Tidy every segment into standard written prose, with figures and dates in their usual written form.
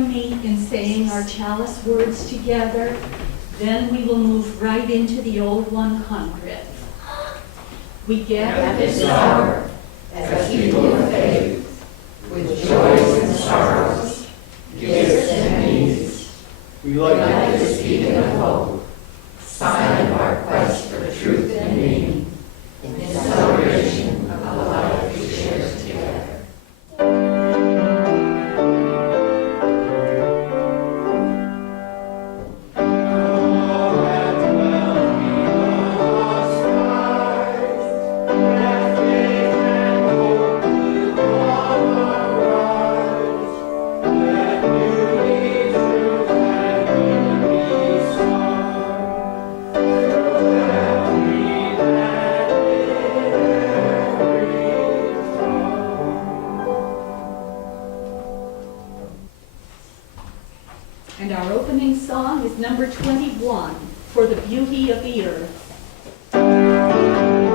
join me in saying our chalice words together? Then we will move right into the old 100. We gather this hour as people of faith, with joys and sorrows, gifts and needs. We like to speak of hope, sign of our quest for truth and meaning, in celebration of the life we share together. And our opening song is number 21, For the Beauty of the Earth. For the beauty of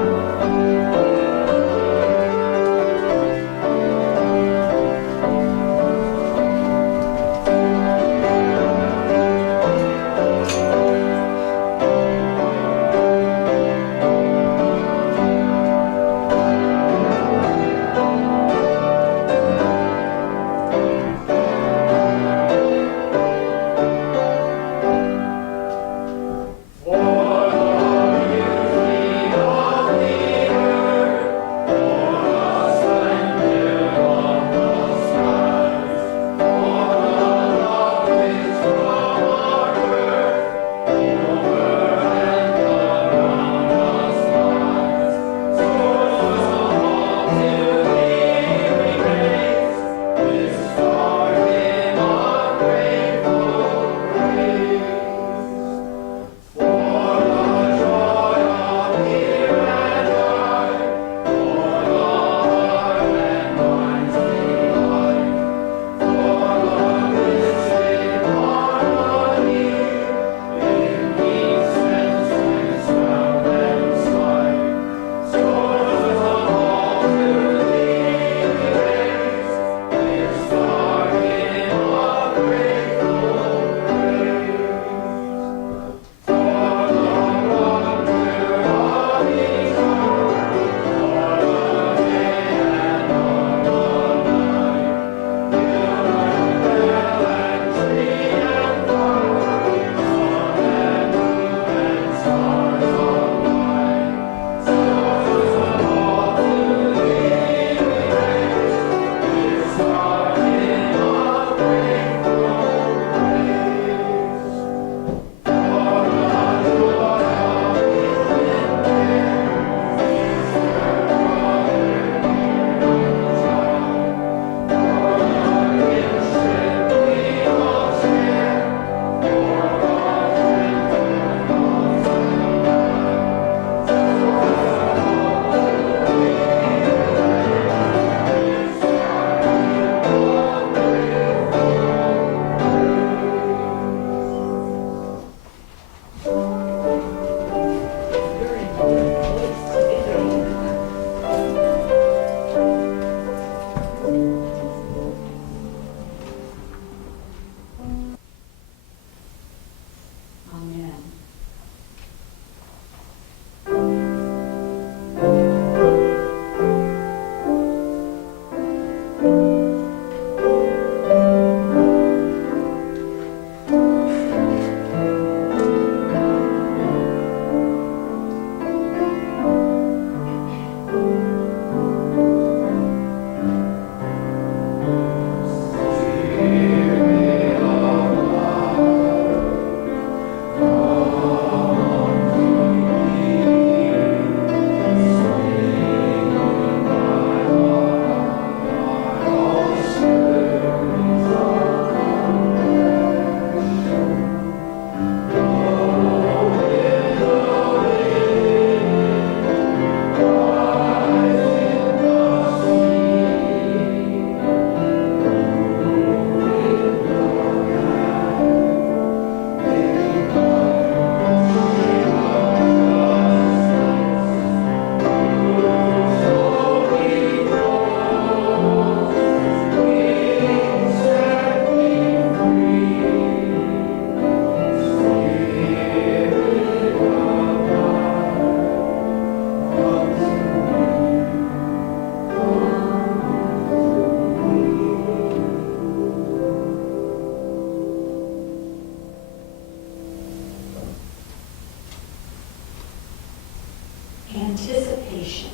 Anticipation.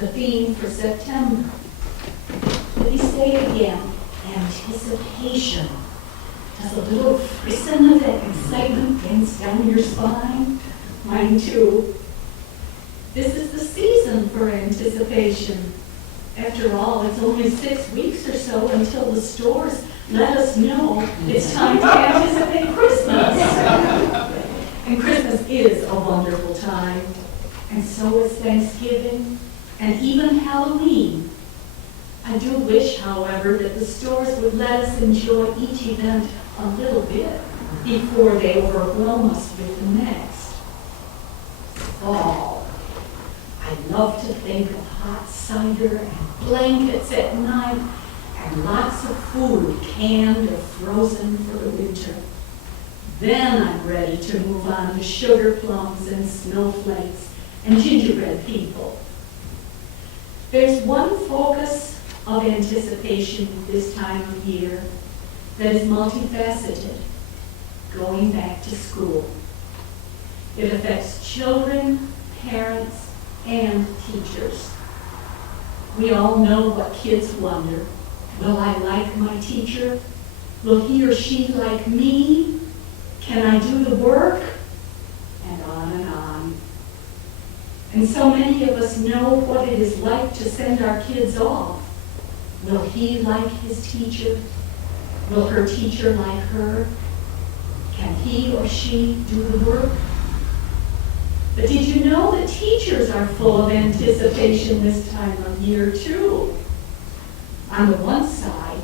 The theme for September. Let me say it again, anticipation. Does a little frisson of that excitement dance down your spine? Mine too. This is the season for anticipation. After all, it's only 6 weeks or so until the stores let us know it's time to anticipate Christmas. And Christmas is a wonderful time. And so is Thanksgiving and even Halloween. I do wish, however, that the stores would let us enjoy each event a little bit before they overwhelm us with the next. Fall. I love to think of hot cider and blankets at night and lots of food canned or frozen for the winter. Then I'm ready to move on to sugar plums and snowflakes and gingerbread people. There's one focus of anticipation this time of year that is multifaceted, going back to school. It affects children, parents, and teachers. We all know what kids wonder. Will I like my teacher? Will he or she like me? Can I do the work? And on and on. And so many of us know what it is like to send our kids off. Will he like his teacher? Will her teacher like her? Can he or she do the work? But did you know that teachers are full of anticipation this time of year too? On the one side,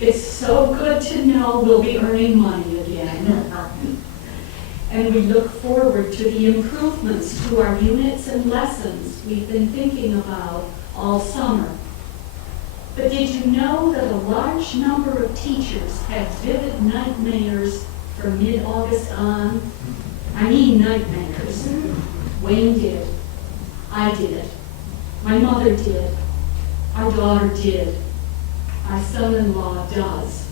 it's so good to know we'll be earning money again. And we look forward to the improvements to our units and lessons we've been thinking about all summer. But did you know that a large number of teachers had vivid nightmares from mid-August on? I mean nightmares. Wayne did. I did. My mother did. Our daughter did. My son-in-law does.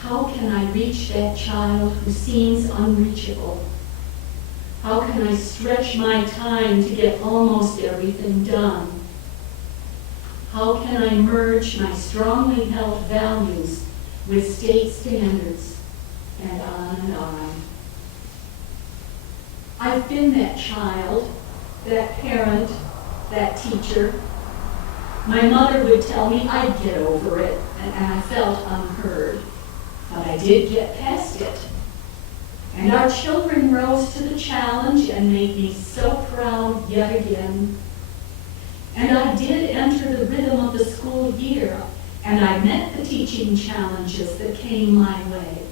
How can I reach that child who seems unreachable? How can I stretch my time to get almost everything done? How can I merge my strongly held values with state standards? And on and on. I've been that child, that parent, that teacher. My mother would tell me I'd get over it, and I felt unheard. But I did get past it. And our children rose to the challenge and made me so proud yet again. And I did enter the rhythm of the school year, and I met the teaching challenges that came my way.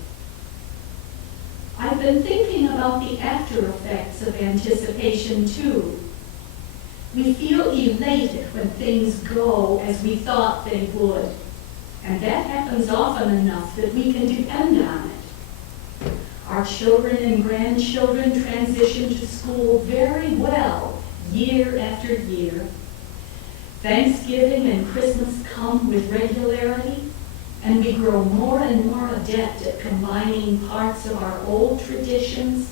I've been thinking about the after effects of anticipation too. We feel elated when things go as we thought they would, and that happens often enough that we can depend on it. Our children and grandchildren transition to school very well year after year. Thanksgiving and Christmas come with regularity, and we grow more and more adept at combining parts of our old traditions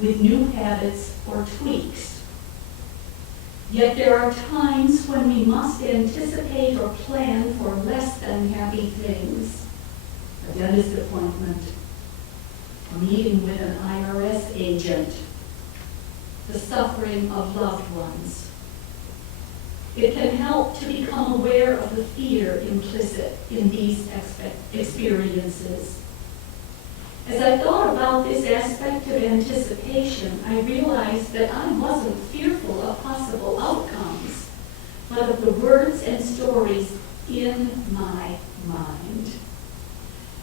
with new habits or tweaks. Yet there are times when we must anticipate or plan for less than happy things. A dentist appointment, a meeting with an IRS agent, the suffering of loved ones. It can help to become aware of the fear implicit in these experiences. As I thought about this aspect of anticipation, I realized that I wasn't fearful of possible outcomes, but of the words and stories in my mind.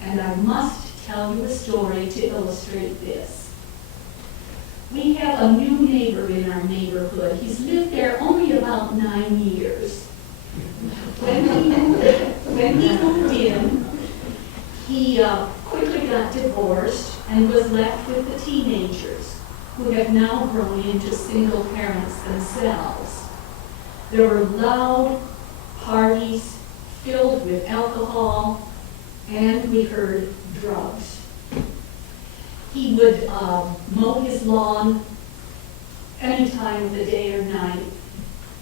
And I must tell you a story to illustrate this. We have a new neighbor in our neighborhood. He's lived there only about 9 years. When he moved in, he quickly got divorced and was left with the teenagers, who have now grown into single parents themselves. There were loud parties filled with alcohol, and we heard drugs. He would mow his lawn any time of the day or night,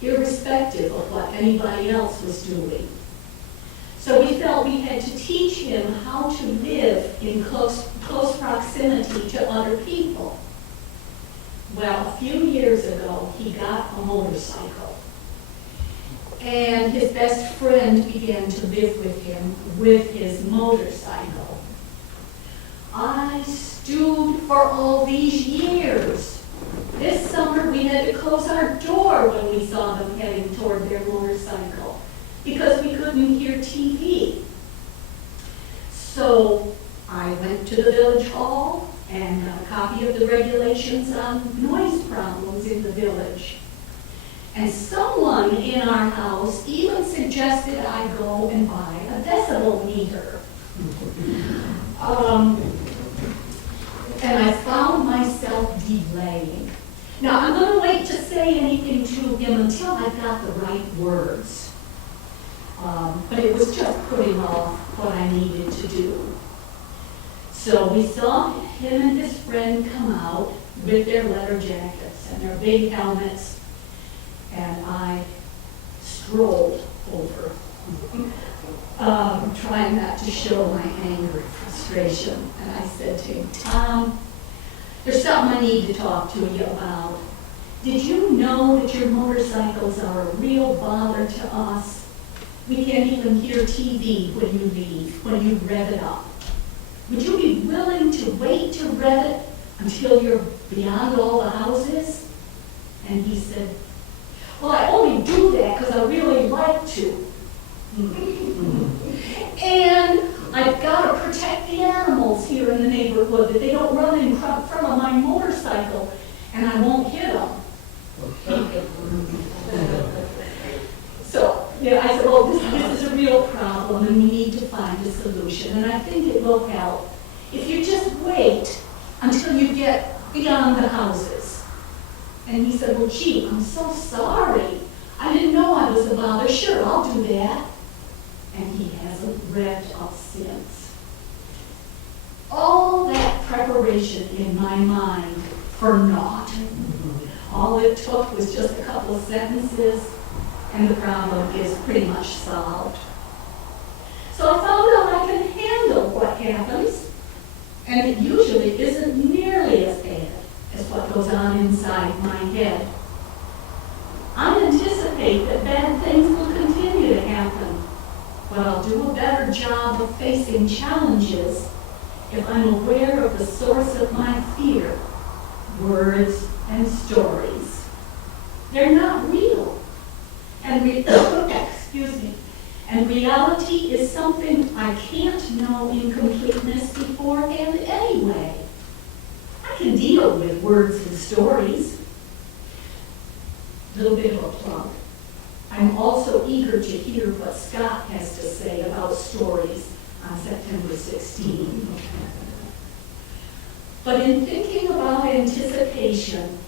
irrespective of what anybody else was doing. So we felt we had to teach him how to live in close proximity to other people. Well, a few years ago, he got a motorcycle. And his best friend began to live with him with his motorcycle. I stewed for all these years. This summer, we had to close our door when we saw them heading toward their motorcycle because we couldn't hear TV. So I went to the village hall and got a copy of the regulations on noise problems in the village. And someone in our house even suggested I go and buy a decibel meter. And I found myself delaying. Now, I'm going to wait to say anything to him until I got the right words. But it was just putting off what I needed to do. So we saw him and his friend come out with their leather jackets and their big helmets, and I strolled over, trying not to show my anger and frustration. And I said to him, Tom, there's something I need to talk to you about. Did you know that your motorcycles are a real bother to us? We can't even hear TV when you leave, when you rev it up. Would you be willing to wait to rev it until you're beyond all the houses? And he said, well, I only do that because I really like to. And I've got to protect the animals here in the neighborhood, that they don't run in front of my motorcycle and I won't hit them. So, I said, well, this is a real problem and we need to find a solution. And I think it will help if you just wait until you get beyond the houses. And he said, well, gee, I'm so sorry. I didn't know I was a bother. Sure, I'll do that. And he hasn't revved up since. All that preparation in my mind for naught. All it took was just a couple of sentences, and the problem is pretty much solved. So I found out I can handle what happens, and it usually isn't nearly as bad as what goes on inside my head. I anticipate that bad things will continue to happen, but I'll do a better job of facing challenges if I'm aware of the source of my fear, words and stories. They're not real. And and reality is something I can't know in completeness beforehand anyway. I can deal with words and stories. A little bit of a plug. I'm also eager to hear what Scott has to say about stories on September 16th. But in thinking about anticipation,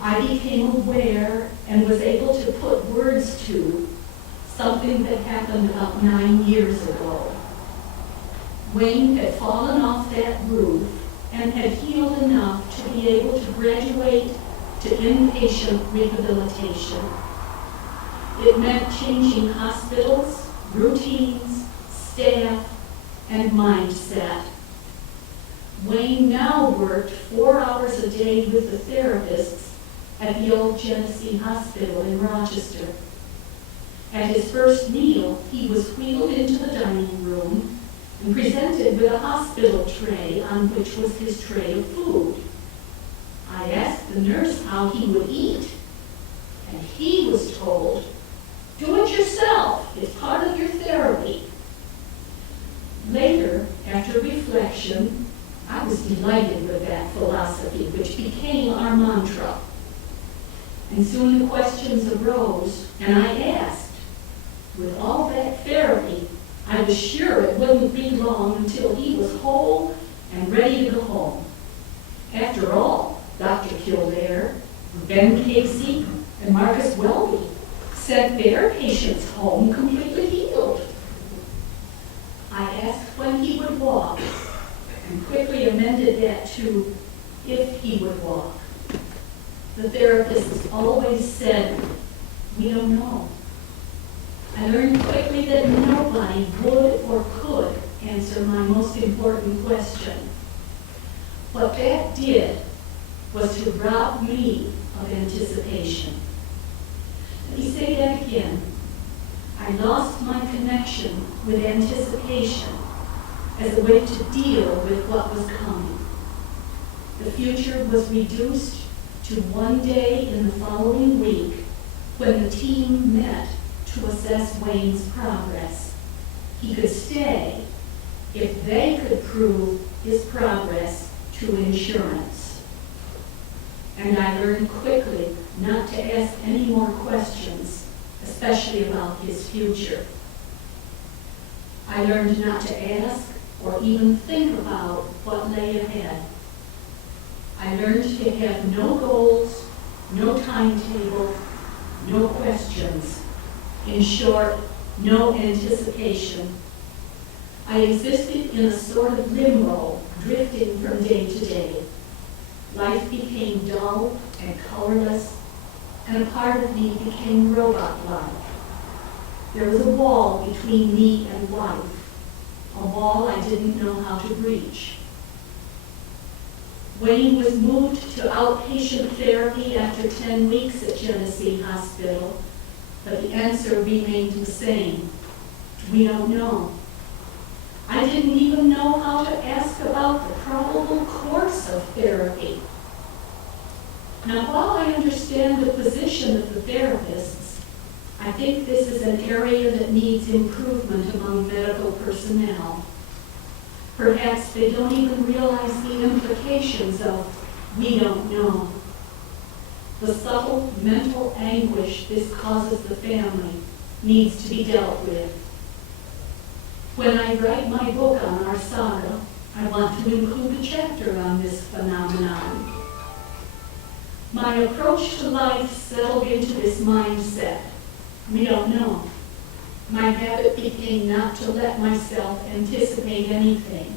I became aware and was able to put words to something that happened about 9 years ago. Wayne had fallen off that roof and had healed enough to be able to graduate to inpatient rehabilitation. It meant changing hospitals, routines, staff, and mindset. Wayne now worked 4 hours a day with the therapists at the old Genesee Hospital in Rochester. At his first meal, he was wheeled into the dining room and presented with a hospital tray on which was his tray of food. I asked the nurse how he would eat, and he was told, "Do it yourself. It's part of your therapy." Later, after reflection, I was delighted with that philosophy, which became our mantra. And soon the questions arose, and I asked. With all that therapy, I was sure it wouldn't be long until he was whole and ready to go home. After all, Dr. Kildare, Ben Casey, and Marcus Welby sent their patients home completely healed. I asked when he would walk, and quickly amended that to if he would walk. the therapist always said, "We don't know." I learned quickly that nobody would or could answer my most important question. What that did was to rob me of anticipation. Let me say that again. I lost my connection with anticipation as a way to deal with what was coming. The future was reduced to one day in the following week when the team met to assess Wayne's progress. He could stay if they could prove his progress to insurance. And I learned quickly not to ask any more questions, especially about his future. I learned not to ask or even think about what lay ahead. I learned to have no goals, no timetable, no questions. In short, no anticipation. I existed in a sort of limbo, drifting from day to day. Life became dull and colorless, and a part of me became robot-like. There was a wall between me and life, a wall I didn't know how to breach. Wayne was moved to outpatient therapy after 10 weeks at Genesee Hospital, but the answer remained the same. We don't know. I didn't even know how to ask about the probable course of therapy. Now, while I understand the position of the therapists, I think this is an area that needs improvement among medical personnel. Perhaps they don't even realize the implications of "we don't know." The subtle mental anguish this causes the family needs to be dealt with. When I write my book on our saga, I want to include a chapter on this phenomenon. My approach to life settled into this mindset. We don't know. My habit became not to let myself anticipate anything,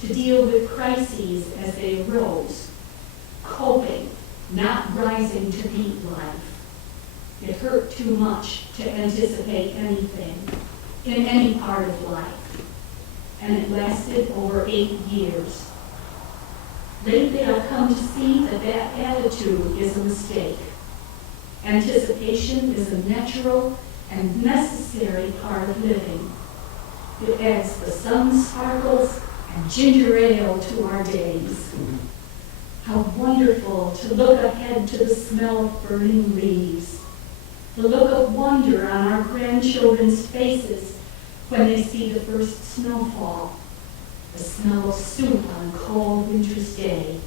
to deal with crises as they arose, coping, not rising to meet life. It hurt too much to anticipate anything in any part of life, and it lasted over 8 years. Lately, I've come to see that that attitude is a mistake. Anticipation is a natural and necessary part of living. It adds the sun sparkles and ginger ale to our days. How wonderful to look ahead to the smell of burning leaves, the look of wonder on our grandchildren's faces when they see the first snowfall, the smell of soup on a cold winter's day.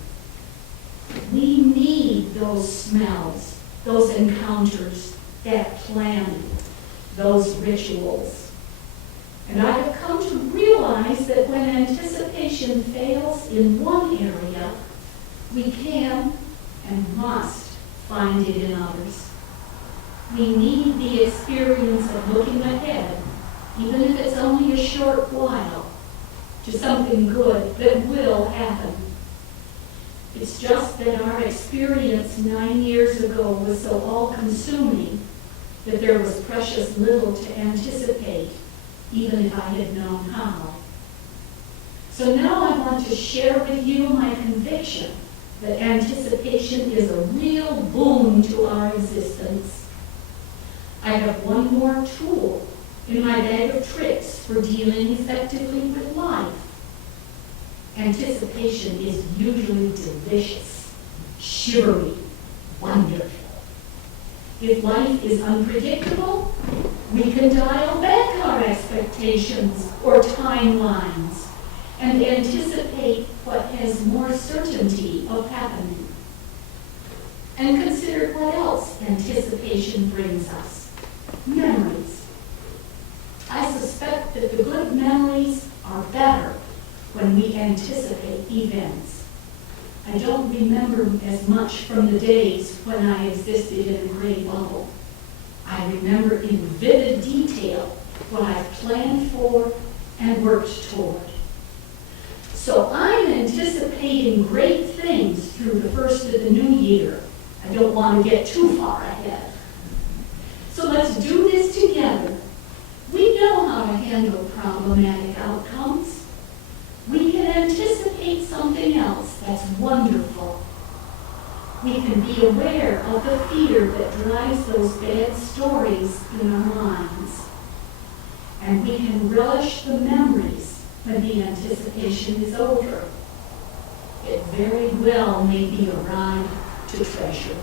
We need those smells, those encounters, that planning, those rituals. And I have come to realize that when anticipation fails in one area, we can and must find it in others. We need the experience of looking ahead, even if it's only a short while, to something good that will happen. It's just that our experience 9 years ago was so all-consuming that there was precious little to anticipate, even if I had known how. So now I want to share with you my conviction that anticipation is a real boon to our existence. I have one more tool in my bag of tricks for dealing effectively with life. Anticipation is usually delicious, shivery, wonderful. If life is unpredictable, we can dial back our expectations or timelines and anticipate what has more certainty of happening. And consider what else anticipation brings us. Memories. I suspect that the good memories are better when we anticipate events. I don't remember as much from the days when I existed in a gray bubble. I remember in vivid detail what I've planned for and worked toward. So I'm anticipating great things through the first of the new year, I don't want to get too far ahead. So let's do this together. We know how to handle problematic outcomes. We can anticipate something else that's wonderful. We can be aware of the fear that drives those bad stories in our minds. And we can relish the memories when the anticipation is over. It very well may be a ride to treasure.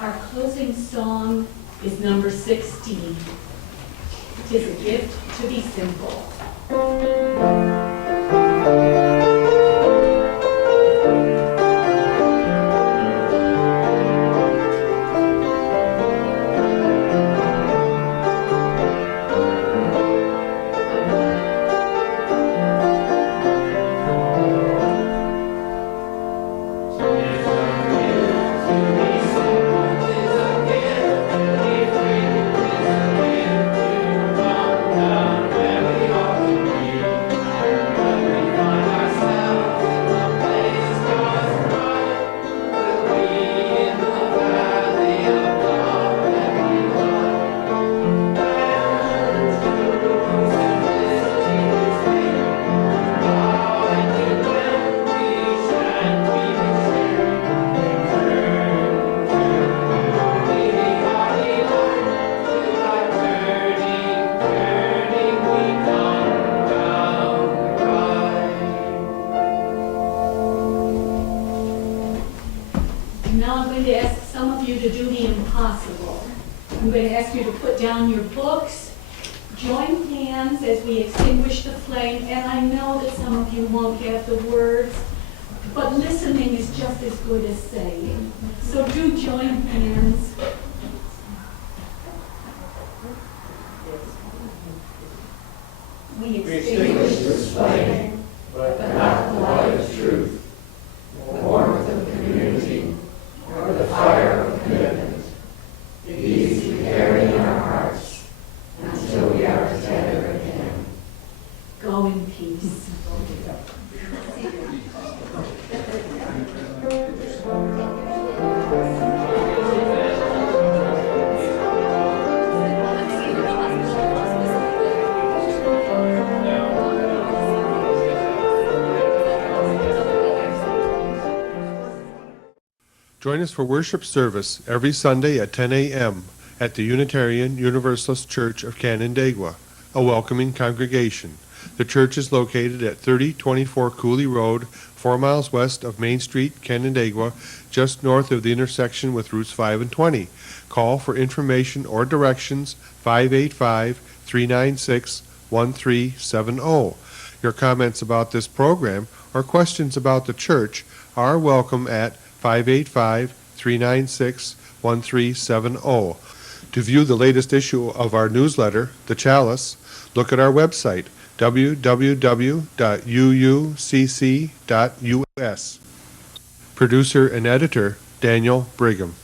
Our closing song is number 16. It is a gift to be simple. Is Now I'm going to ask some of you to do the impossible. I'm going to ask you to put down your books, join hands as we extinguish the flame, and I know that some of you won't have the words, but listening is just as good as saying. So do join hands. We extinguish this flame, but not the light of truth, the warmth of community, or the fire of commitment. These we carry in our hearts until we are together again. Go in peace. Join us for worship service every Sunday at 10 a.m. at the Unitarian Universalist Church of Canandaigua, a welcoming congregation. The church is located at 3024 Cooley Road, 4 miles west of Main Street, Canandaigua, just north of the intersection with Routes 5 and 20. Call for information or directions 585-396-1370. Your comments about this program or questions about the church are welcome at 585-396-1370. To view the latest issue of our newsletter, The Chalice, look at our website, www.uucc.us. Producer and editor, Daniel Brigham.